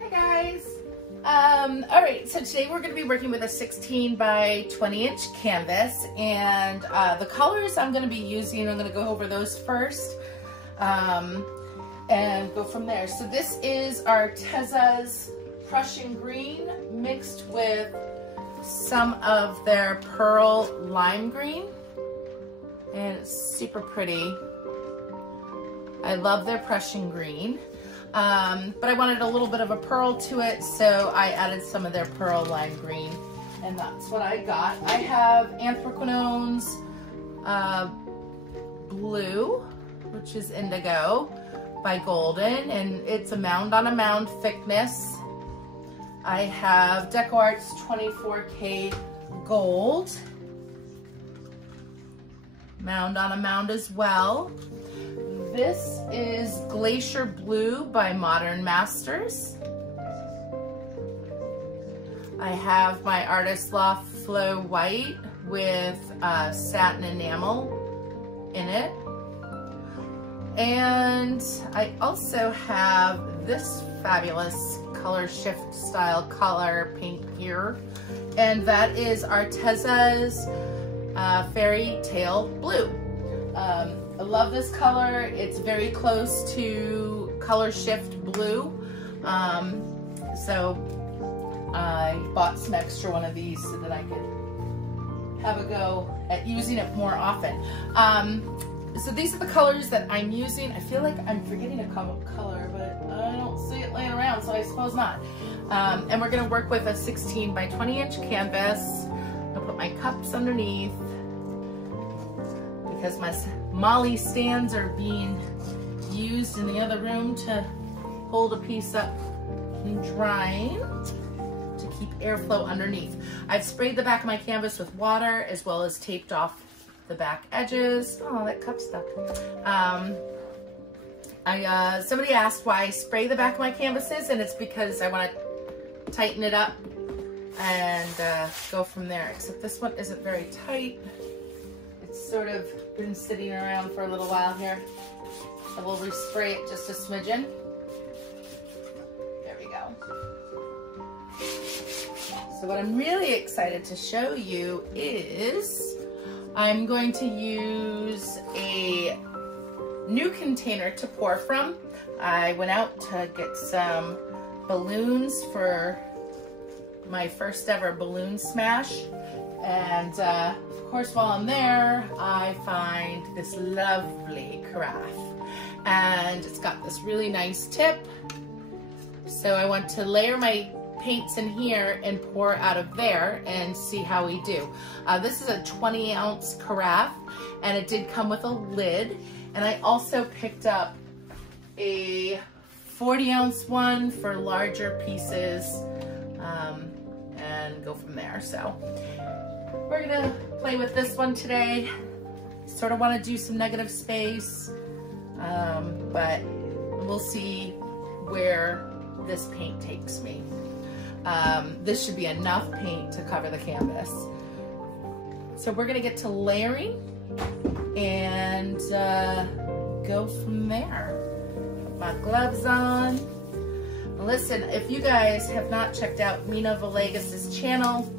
Hi guys. All right, so today we're going to be working with a 16 by 20 inch canvas, and the colors I'm going to be using, I'm going to go over those first and go from there. So this is Arteza's Prussian green mixed with some of their pearl lime green, and it's super pretty. I love their Prussian green. But I wanted a little bit of a pearl to it, so I added some of their pearl lime green, and that's what I got. I have Anthraquinone's blue, which is indigo, by Golden, and it's a mound on a mound thickness. I have decoart's 24K gold, mound on a mound as well. This is Glacier Blue by Modern Masters. I have my Artist Loft Flow White with satin enamel in it. And I also have this fabulous color shift style color paint here. And that is Arteza's Fairy Tale Blue. I love this color. It's very close to Color Shift Blue. So I bought some extra one of these so that I could have a go at using it more often. So these are the colors that I'm using. I feel like I'm forgetting a color, but I don't see it laying around, so I suppose not. And we're gonna work with a 16 by 20 inch canvas. I'll put my cups underneath because my Molly stands are being used in the other room to hold a piece up and drying to keep airflow underneath. I've sprayed the back of my canvas with water as well as taped off the back edges. Oh, that cup stuck. Somebody asked why I spray the back of my canvases, and it's because I want to tighten it up and go from there. Except this one isn't very tight. It's sort of been sitting around for a little while here. So we'll respray it just a smidgen. There we go. So what I'm really excited to show you is I'm going to use a new container to pour from. I went out to get some balloons for my first ever balloon smash. And of course, while I'm there, I find this lovely carafe. And it's got this really nice tip. So I want to layer my paints in here and pour out of there and see how we do. This is a 20-ounce carafe, and it did come with a lid. And I also picked up a 40-ounce one for larger pieces and go from there. So we're gonna play with this one today. Sort of want to do some negative space, but we'll see where this paint takes me. This should be enough paint to cover the canvas. So we're gonna get to layering and go from there. Put my gloves on. Listen, if you guys have not checked out Mina Villegas' channel,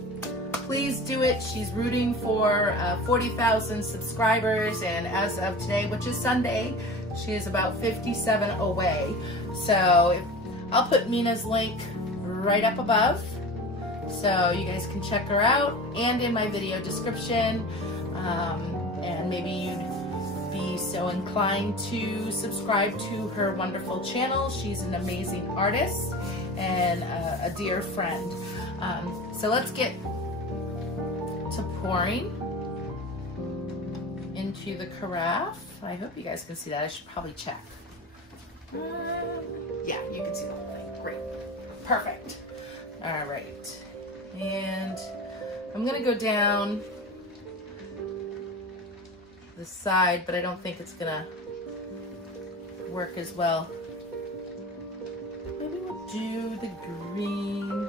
please do it. She's rooting for 40,000 subscribers, and as of today, which is Sunday, she is about 57 away. So I'll put Mina's link right up above so you guys can check her out, and in my video description, and maybe you'd be so inclined to subscribe to her wonderful channel. She's an amazing artist and a dear friend. So let's get to pouring into the carafe. I hope you guys can see that. I should probably check. Yeah, you can see the whole thing. Great. Perfect. All right. And I'm gonna go down the side, but I don't think it's gonna work as well. Maybe we'll do the green.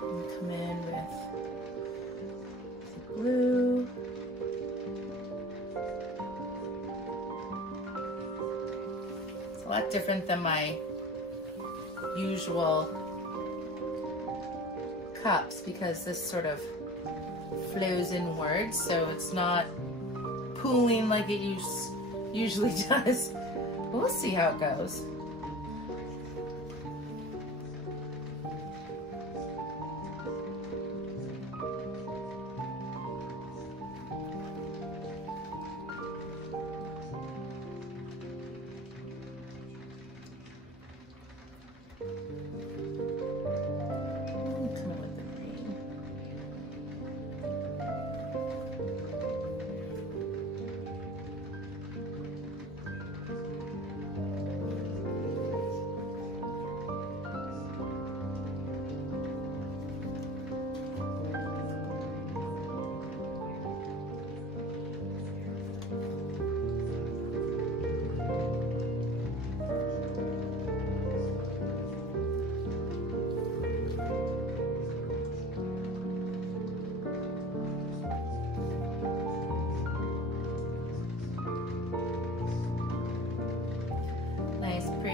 And come in with the blue. a lot different than my usual cups because this sort of flows inwards, so it's not pooling like it usually does. We'll see how it goes.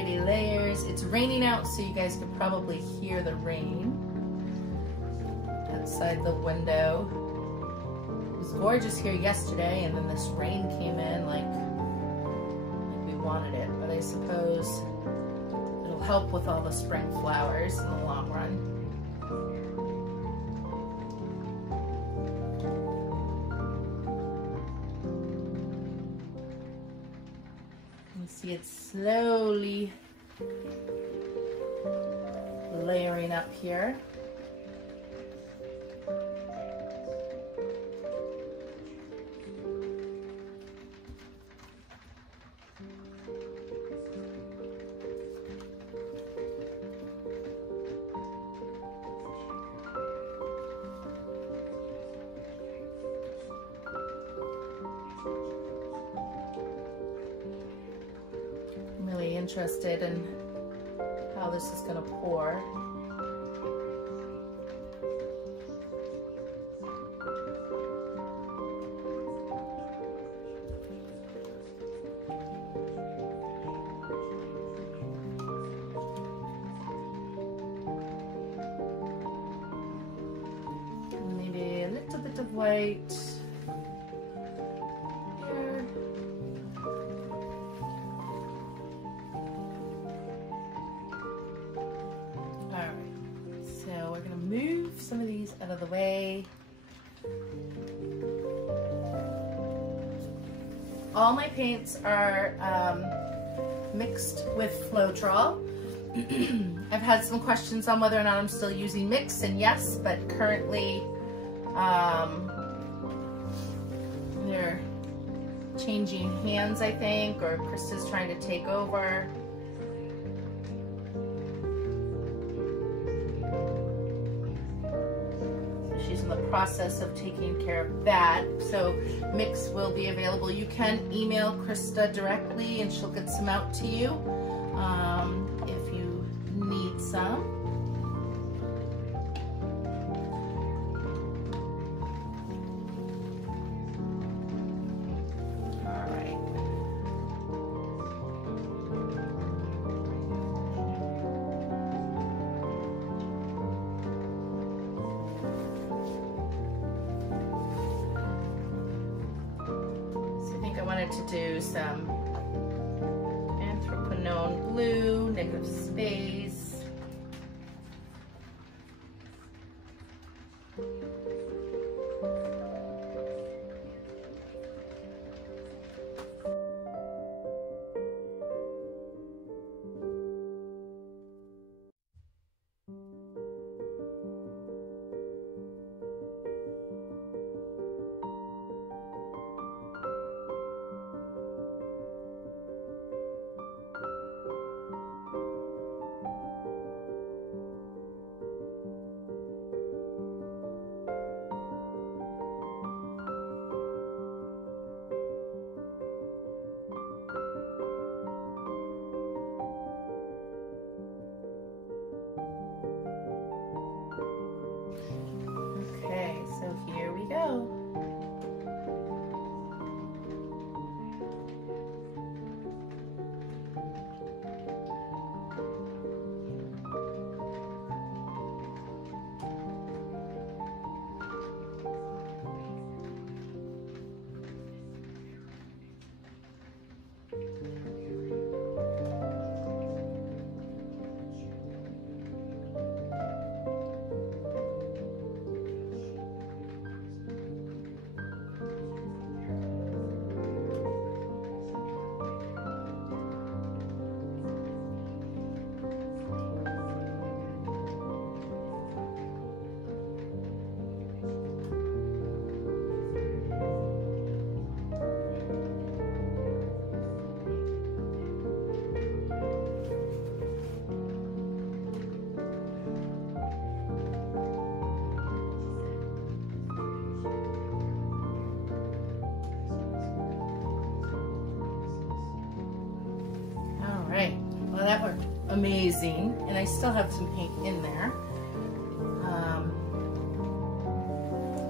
Layers. It's raining out, so you guys could probably hear the rain outside the window. It was gorgeous here yesterday, and then this rain came in like we wanted it, but I suppose it'll help with all the spring flowers in the long run. You see it slowly layering up here. I'm really interested in how this is going to pour. Maybe a little bit of white here. Move some of these out of the way. All my paints are mixed with Floetrol. I've had some questions on whether or not I'm still using mix, and yes, but currently they're changing hands, I think, or Krista's trying to take over. In the process of taking care of that, so mix will be available. You can email Krista directly and she'll get some out to you if you need some. To do some anthraquinone blue, negative space. Well, that worked amazing, and I still have some paint in there.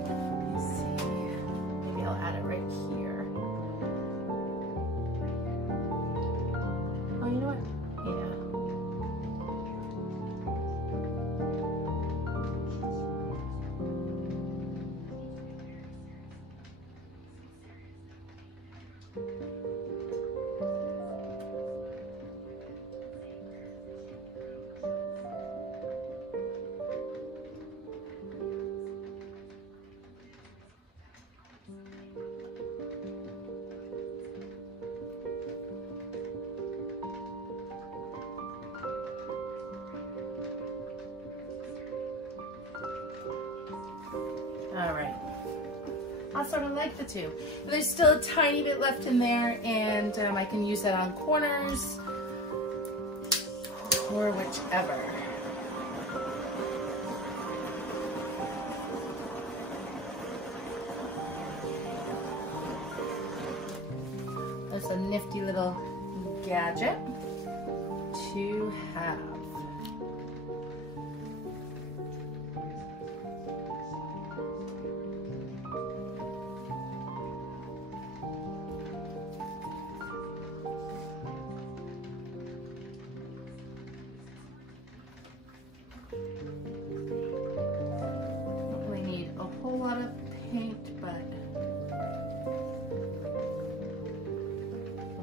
Let me see. Maybe I'll add it right here. Oh, you know what? All right, I sort of like the two. There's still a tiny bit left in there, and I can use that on corners or whichever. That's a nifty little gadget to have.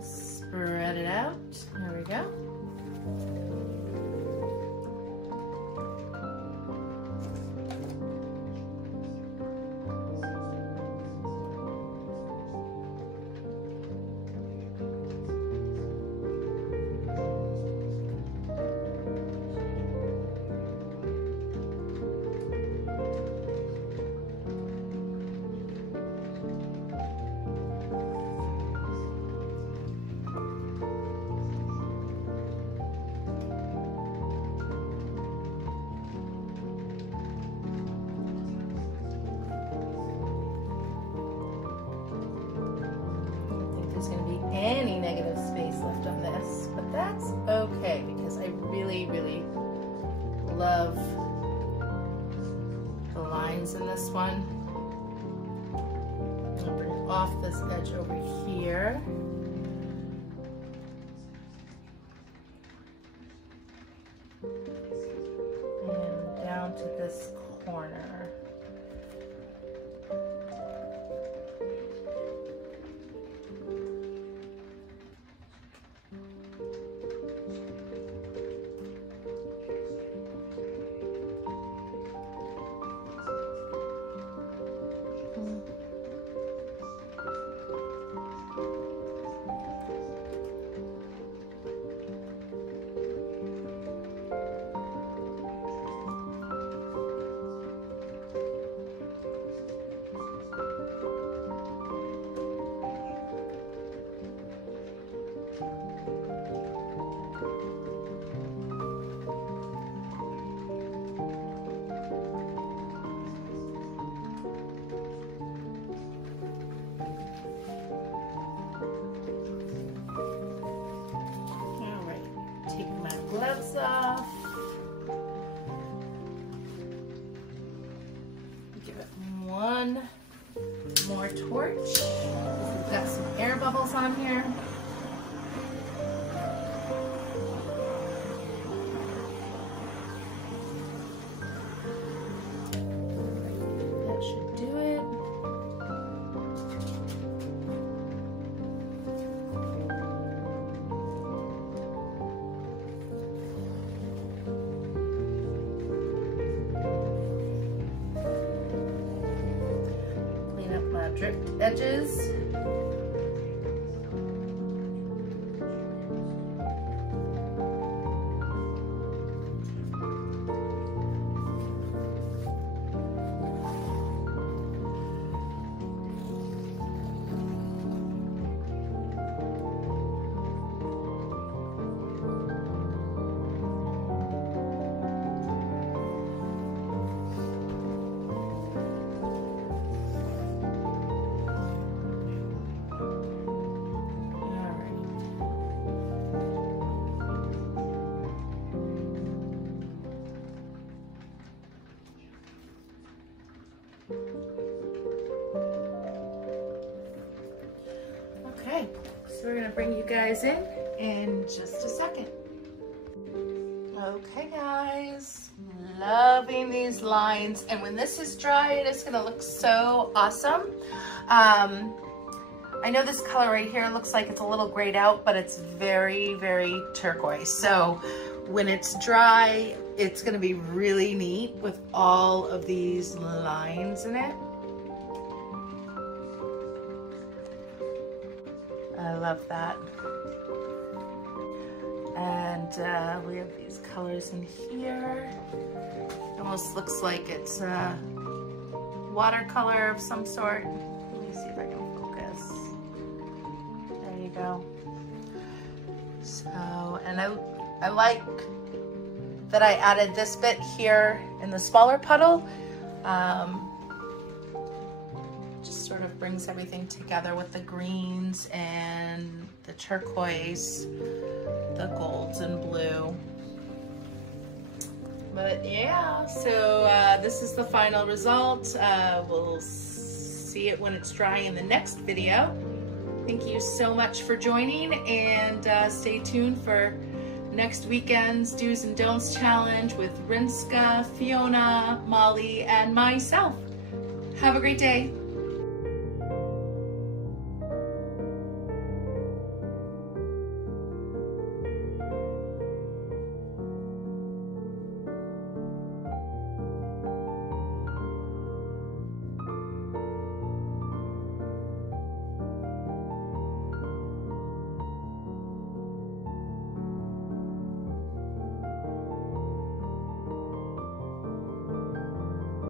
Spread it out. There we go. Any negative space left on this, but that's okay because I really love the lines in this one. I'll bring it off this edge over here. And down to this corner. Gloves off. Give it one more torch. We've got some air bubbles on here. That should do it. edges. Okay, so we're gonna bring you guys in just a second. Okay guys, loving these lines, and when this is dried, it's gonna look so awesome. I know this color right here looks like it's a little grayed out, but it's very, very turquoise. So when it's dry, it's gonna be really neat with all of these lines in it. I love that. And we have these colors in here. It almost looks like it's a watercolor of some sort. Let me see if I can focus. There you go. So, and I like that I added this bit here in the smaller puddle. Just sort of brings everything together with the greens and the turquoise, the golds and blue. But yeah, so this is the final result. We'll see it when it's dry in the next video. Thank you so much for joining, and stay tuned for next weekend's Do's and Don'ts challenge with Rinska, Fiona, Molly, and myself. Have a great day.